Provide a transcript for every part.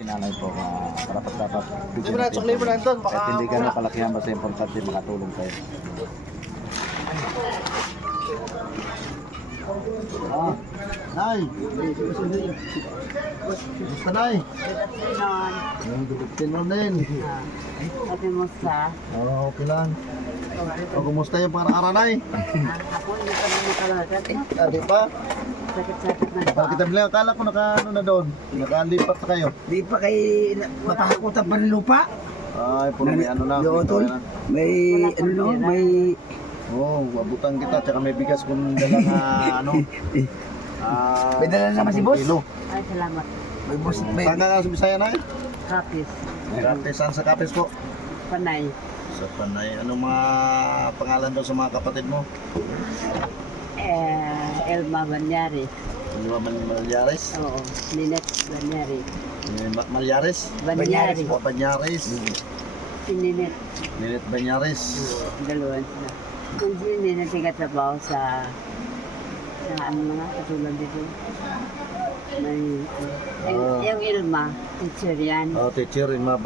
Sinanay po, dapat Di ba na, suklay mo na ito, baka... kahit hindi gano'ng kalakihan, basta importante makatulong kayo. Nay! Gusto Nay? Good afternoon din. Kumusta? Okay lang. Kumusta yung para-ara Nay? Ako hindi pa naman nakalagat. Di pa? Sakit-sakit na Bakit kita bilang akala ko ano na doon? Nakalipat na kayo. Di pa kay mapahakutan pa ng lupa. Ay, puro may ano na. Yung tol, may ano no, may... Oo, abutan kita. Tsaka may bigas kung dalang ano. May dala naman si boss. Kilo. Ay, salamat. May boss, may... Saan ka sa Bisaya Nay? Kapis. Kapis, saan sa Kapis po? Panay. Sa Panay. Anong mga pangalan doon sa mga kapatid mo? Elma Banyari. Ano ba Malyares? Oo. Ninette Banyari. Malyares? Banyari. O Banyares? Si Ninette. Nilit Banyares. Dalawan sila. Kung si Ninette nagtatrabaho sa ano mga katulad dito. May, yung Elma, teacher yan. Oh, teacher, Ima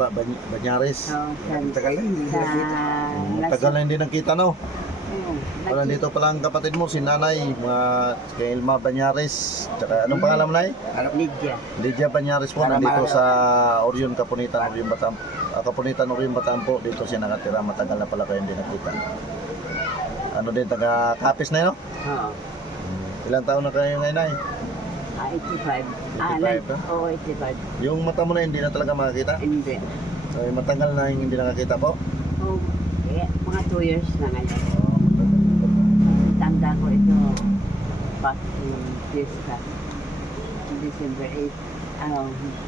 Banyares. Oo, Tagal lang, hindi sa Tagal na hindi nakita, no? Oo. Wala dito pala ang kapatid mo, si Nanay, kay Ilma Banyares. Tsaka anong pangalan mo, Nay? Lydia. Lydia Banyares po, nandito sa Orion, Kapunitan, Orion Batampo. Kapunitan, Orion Batampo, dito siya nakatira. Matagal na pala kayo hindi nakita. Ano din, taga Kapis na yun, no? Oo. Ilang taon na kayo ngayon, Nay? 85. 85, Oo, 85. Yung mata mo na hindi na talaga makakita? Hindi. Ay, matagal na yung hindi nakakita po? Oo. Mga 2 years na ngayon. Tanda ko ito. Past Fiesta. December 8.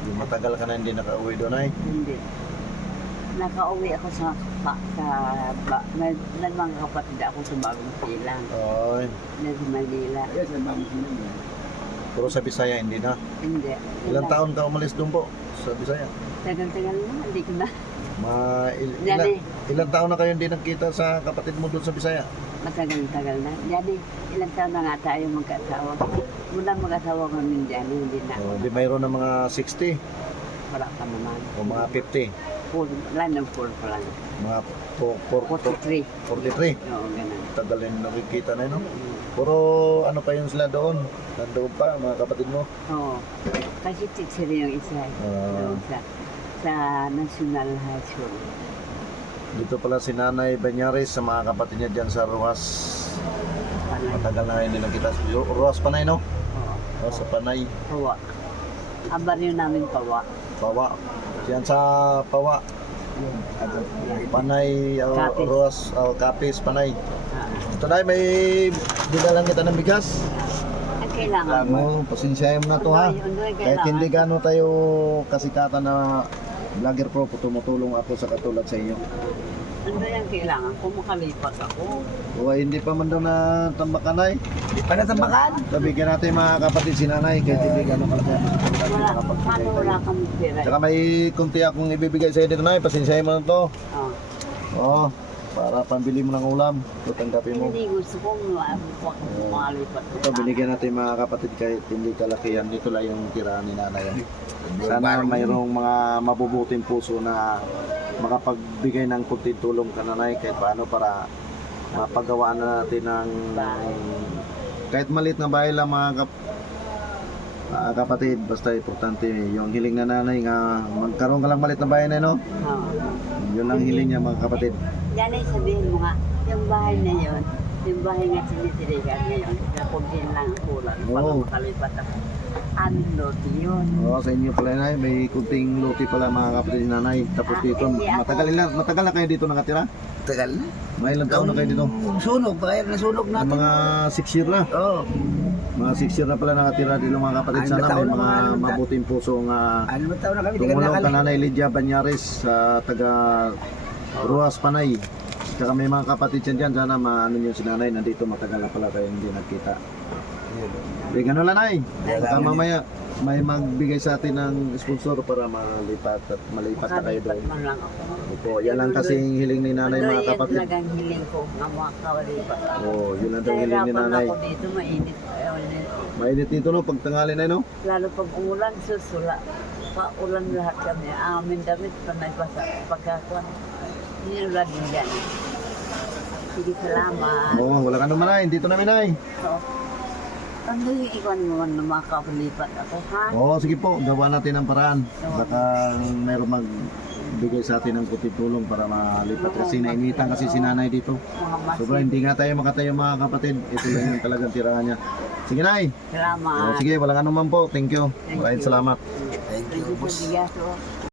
Yung matagal ka na hindi nakauwi doon, Nay? Hindi. Nakauwi ako sa mga kapatid ako sa Bagong Silang. Ay, Na sa Manila. puro sa Bisaya, hindi na. Hindi. Ilang taon ka umalis doon po sa Bisaya? Tagal-tagal na. Hindi ko na. Ilang, ilang taon na kayo hindi nagkita sa kapatid mo doon sa Bisaya? Matagal-tagal na. Diyan ilang taon na nga tayo magkaasawa. Mula mag-asawa kami diyan, hindi na. Di mayroon ng mga 60 Wala pa naman. o mga 50, Wala ng 4 pa lang. mga 43. 43. Oo, ganun. Tagal din nakikita na yun, no? Puro ano pa yun sila doon? Nandoon pa, mga kapatid mo? Oo. Kasi teacher yung isa. Doon sa National High School. Dito pala si Nanay Banyares sa mga kapatid niya dyan sa Ruas. Panay. Matagal na hindi nakita. Ruas Panay, no? Oo. O, sa Panay. Pawa. Ang baryo namin Pawa. Pawa. Diyan sa Pawa. Panay, Kapis. Ruas, Kapis, Panay. Ah. Ito na, may bigalan kita ng bigas. Ang kailangan mo. Ano, pasensyahin mo na to ha. Ano yung Kahit kailangan? hindi gano'n tayo kasikatan na vlogger pro, tumutulong ako sa katulad sa inyo. Ano yung kailangan? Kung makalipat ako. O hindi pa man daw na tambakanay. Panatambakan. Sabigyan natin mga kapatid si Nanay, kahit hindi gano'n kalaki. Wala. Paano wala kami pera? Tsaka may kunti akong ibibigay sa iyo dito, Nay. Pasensyahin mo na to. Oo. Oo, para pambili mo ng ulam. Tutanggapin mo. Hindi gusto ko makalipat. Ito, binigyan natin mga kapatid kahit hindi kalakihan. Dito lang yung tirahan ni Nanay. Sana mayroong mga mabubuting puso na makapagbigay ng kunting tulong ka, Nanay, kahit paano para mapagawa na natin ng kahit maliit na bahay lang mga kapatid. Basta importante yung hiling na Nanay nga magkaroon ka lang maliit na bahay na, no? Oo. Yun ang hiling niya mga kapatid. Yan ay sabihin mo nga, yung bahay na yun, yung bahay nga sinitirigan ngayon, kapuntin lang ang kulang. Oo. Pag makalipat ako, aming loti yun. Oo, sa inyo pala, Nay, may kunting luti pala mga kapatid ni Nanay. Tapos dito, matagal na kayo dito nakatira? Tagal na. May ilang taon na kayo dito? Sunog, bayar na sunog Yung natin. mga 6 year na. Oo. Mga 6 year na pala nakatira dito mga kapatid. Ano ba Sana taon may na mga mga- mabuting puso nga Ano ba taon na kami? Di ka tumulong ka nakali. Nanay Lydia Banyares sa taga Ruas Panay. Tsaka may mga kapatid dyan. Sana maano nyo si Nanay. Nandito matagal na pala kayo hindi nagkita. Di gano'n lang, Nay. Baka mamaya may magbigay sa atin ng sponsor para malipat na kayo doon. Makalipat man lang ako. Opo, yan lang kasi yung hiling ni Nanay mga Yan kapatid. talagang hiling ko nga makalipat ako. Oo, yun lang daw hiling ni Nahirapan Nanay. ako dito, mainit. Mainit dito, no, pag tanghali na, no? Lalo pag umulan, susula. Paulan lahat kami. Amin damit pa may basa. Pagkakuan. Nilula din dyan. Sige, salamat. Oo, wala ka naman ay. Dito namin ay. So, ano yung iwan mo na makapalipat ako, ha? Oo, sige po. Gawa natin ang paraan. Baka mayroong magbigay sa atin ng kunting tulong para malipat. Kasi nainitan kasi si nanay dito. Mga mas. Sobra, hindi nga tayo makatayo mga kapatid. Ito lang yung talagang tirahan niya. Sige, Nay. Salamat. Sige, wala ka naman po. Thank you. Thank Maraming you. salamat. Thank you, Thank you boss. sa bigas, oh.